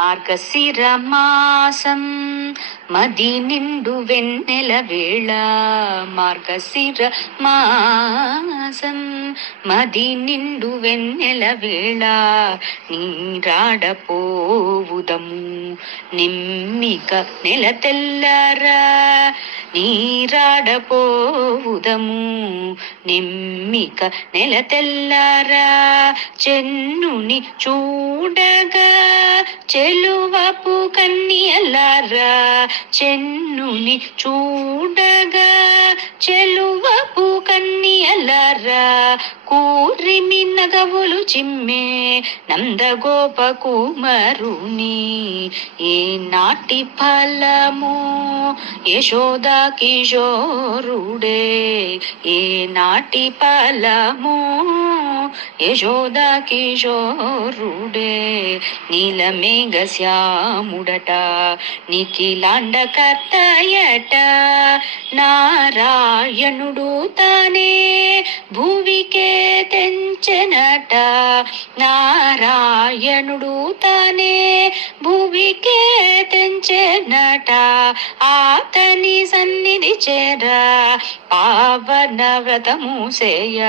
మార్గశిర మాసం మది నిండు వెన్నెల వేళ. మార్గశిర మాసం మది నిండు వెన్నెల వేళ. నీరాడపోవుదము నిమ్మిక నెల తెల్లరా. నీరాడపోవుదము నిమ్మిక నెల తెల్లరా. చెన్నుని చూడగా చెలువపు కన్యలారా. చెన్నుని చూడగా చెలువపు కన్యలారా. కూరిమి నగవులు చిమ్మే నందగోప కుమారుని. ఏ నాటి ఫలము యశోదా కిశోరుడే. ఏ నాటి ఫలము యశోదా కిశోరుడే. నీలమేఘ శ్యాముడట నిఖిలాండ కర్తయట. నారాయణుడు తానే భూవికే తెంచెనట. నారాయణుడు తానే భూవికే తెంచెనట. ఆతని సన్నిధి చేర పావన వ్రతము సేయ.